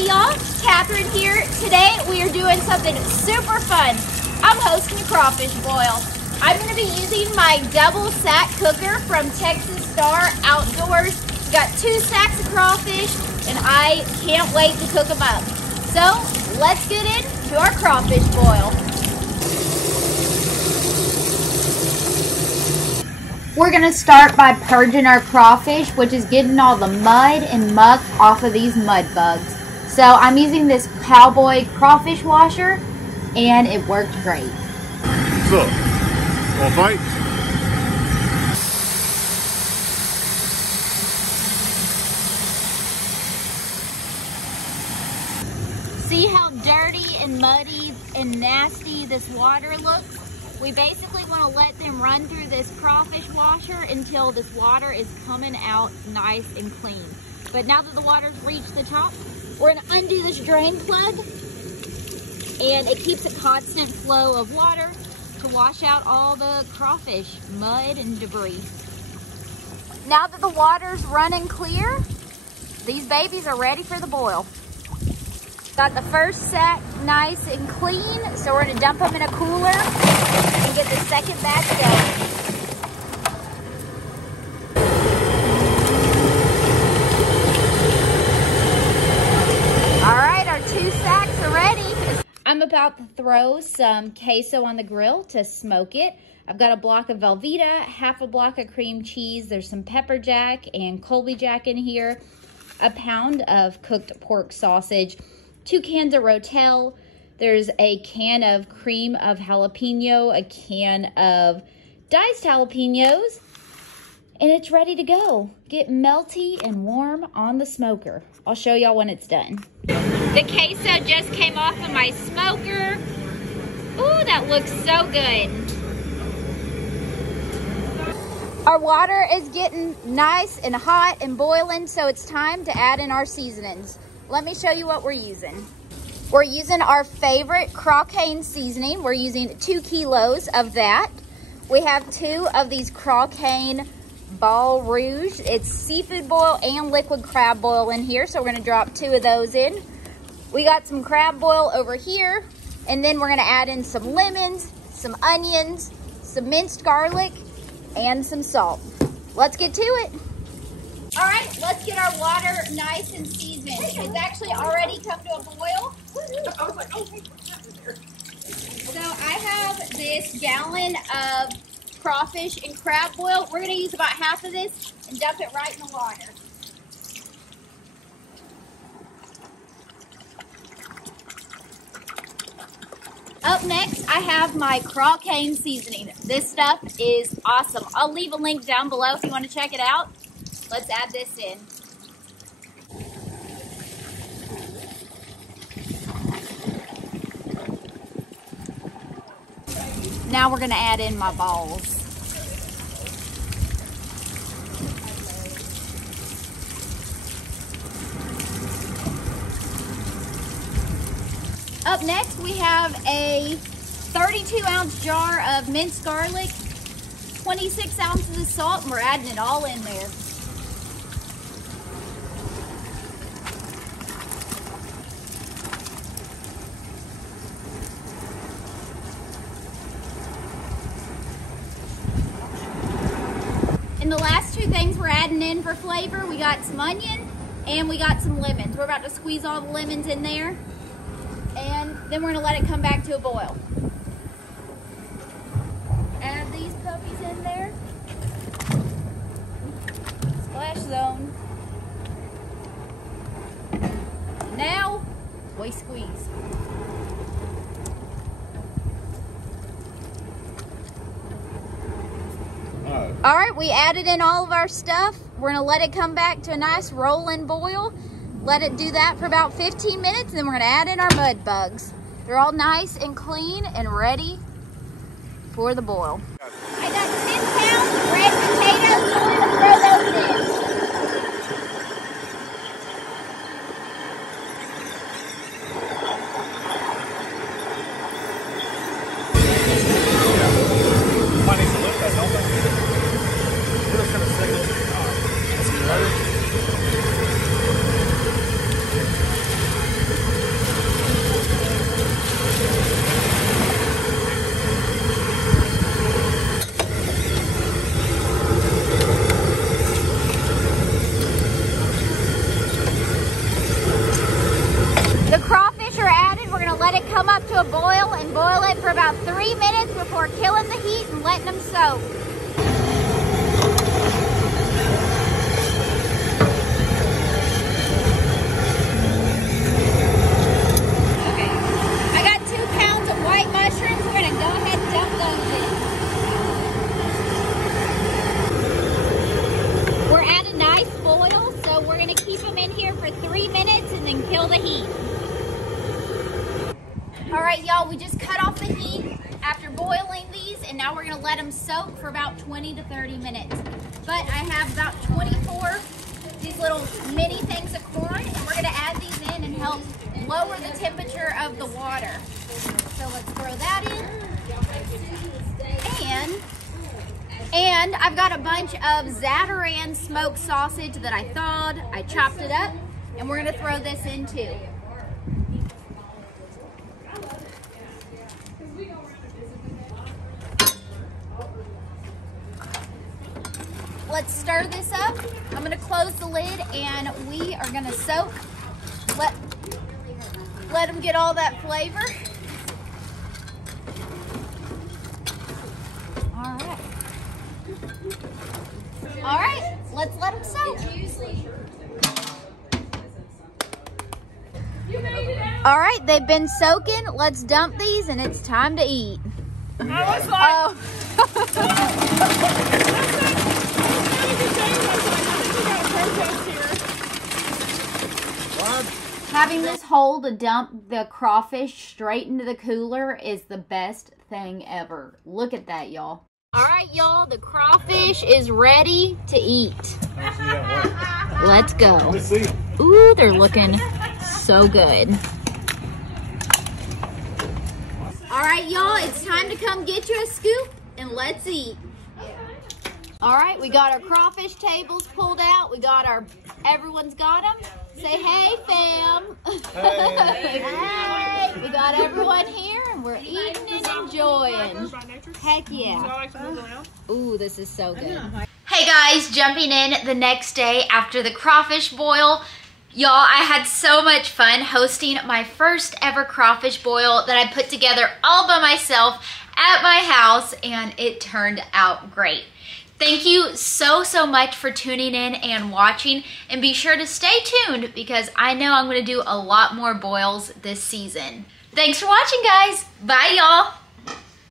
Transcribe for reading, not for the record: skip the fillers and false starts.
Hey y'all, Catherine here. Today we are doing something super fun. I'm hosting a crawfish boil. I'm going to be using my double sack cooker from Texas Star Outdoors. Got 2 sacks of crawfish and I can't wait to cook them up. So let's get into our crawfish boil. We're going to start by purging our crawfish, which is getting all the mud and muck off of these mud bugs. So I'm using this Cowboy crawfish washer, and it worked great. So, all fight? See how dirty and muddy and nasty this water looks? We basically want to let them run through this crawfish washer until this water is coming out nice and clean. But now that the water's reached the top, we're going to undo this drain plug, and it keeps a constant flow of water to wash out all the crawfish, mud, and debris. Now that the water's running clear, these babies are ready for the boil. Got the first sack nice and clean, so we're going to dump them in a cooler and get the second batch going. Alright, our 2 sacks are ready. I'm about to throw some queso on the grill to smoke it. I've got a block of Velveeta, half a block of cream cheese. There's some pepper jack and Colby jack in here, a pound of cooked pork sausage, 2 cans of Rotel. There's a can of cream of jalapeno, a can of diced jalapenos, and it's ready to go. Get melty and warm on the smoker. I'll show y'all when it's done. The queso just came off of my smoker. Ooh, that looks so good. Our water is getting nice and hot and boiling, so it's time to add in our seasonings. Let me show you what we're using. We're using our favorite Crawfish seasoning. We're using 2 kilos of that. We have 2 of these Crawfish Ball Rouge. It's seafood boil and liquid crab boil in here, so we're gonna drop 2 of those in. We got some crab boil over here, and then we're gonna add in some lemons, some onions, some minced garlic, and some salt. Let's get to it. All right, let's get our water nice and seasoned. It's actually already come to a boil. I was like, oh, hey, what's happening there? So I have this gallon of crawfish and crab boil. We're gonna use about half of this and dump it right in the water. Up next, I have my Crawfish seasoning. This stuff is awesome. I'll leave a link down below if you want to check it out. Let's add this in. Now we're going to add in my balls. Up next, we have a 32-ounce jar of minced garlic, 26 ounces of salt, and we're adding it all in there. And the last 2 things we're adding in for flavor, we got some onion and we got some lemons. We're about to squeeze all the lemons in there, and then we're gonna let it come back to a boil. Add these puppies in there. Splash zone. Now, we squeeze. All right, we added in all of our stuff. We're gonna let it come back to a nice rolling boil. Let it do that for about 15 minutes, and then we're gonna add in our mud bugs. They're all nice and clean and ready for the boil. I got 10 pounds of red potatoes, so we're gonna throw those in. let it come up to a boil and boil it for about 3 minutes before killing the heat and letting them soak. Okay, I got 2 pounds of white mushrooms. We're gonna go ahead and dump those in. We're at a nice boil, so we're gonna keep them in here for 3 minutes and then kill the heat. All right, y'all, we just cut off the heat after boiling these, and now we're gonna let them soak for about 20 to 30 minutes. But I have about 24 these little mini things of corn, and we're gonna add these in and help lower the temperature of the water. So let's throw that in. And I've got a bunch of Zatarain smoked sausage that I thawed. I chopped it up, and we're gonna throw this in too. Let's stir this up. I'm gonna close the lid and we are gonna soak. Let them get all that flavor. All right. All right, let's let them soak. All right, they've been soaking. Let's dump these and it's time to eat. I was like, Having this hole to dump the crawfish straight into the cooler is the best thing ever. Look at that, y'all. All right, y'all, the crawfish is ready to eat. Let's go. Let's see. Ooh, they're looking so good. All right, y'all, it's time to come get you a scoop and let's eat. All right, we got our crawfish tables pulled out. We got everyone's got them. Say hey, fam. Hey. Hey. We got everyone here and we're eating and enjoying. Heck yeah. Ooh, this is so good. Hey guys, jumping in the next day after the crawfish boil. Y'all, I had so much fun hosting my first ever crawfish boil that I put together all by myself at my house, and it turned out great. Thank you so much for tuning in and watching, and be sure to stay tuned because I know I'm going to do a lot more boils this season. Thanks for watching, guys. Bye, y'all.